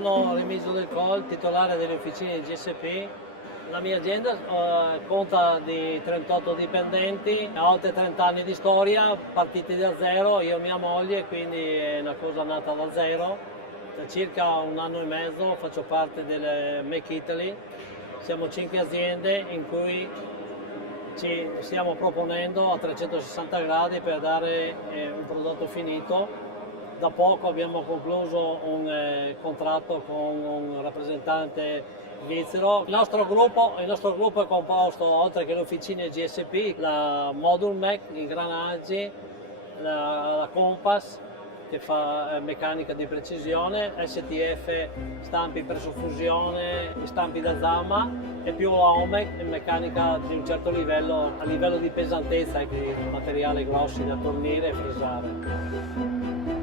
sono Remigio Del Col, titolare delle officine GSP. La mia azienda conta di 38 dipendenti, ha oltre 30 anni di storia, partiti da zero, io e mia moglie, quindi è una cosa nata da zero. Da circa un anno e mezzo faccio parte del Make Italy, siamo 5 aziende in cui ci stiamo proponendo a 360 gradi per dare un prodotto finito. Da poco abbiamo concluso un contratto con un rappresentante svizzero. Il nostro gruppo è composto, oltre che le officine GSP, la Modul Mech, ingranaggi, la Compass che fa meccanica di precisione, STF stampi presso fusione, stampi da zamma e più la OMEC, meccanica di un certo livello, a livello di pesantezza e di materiale grossi da tornire e frisare.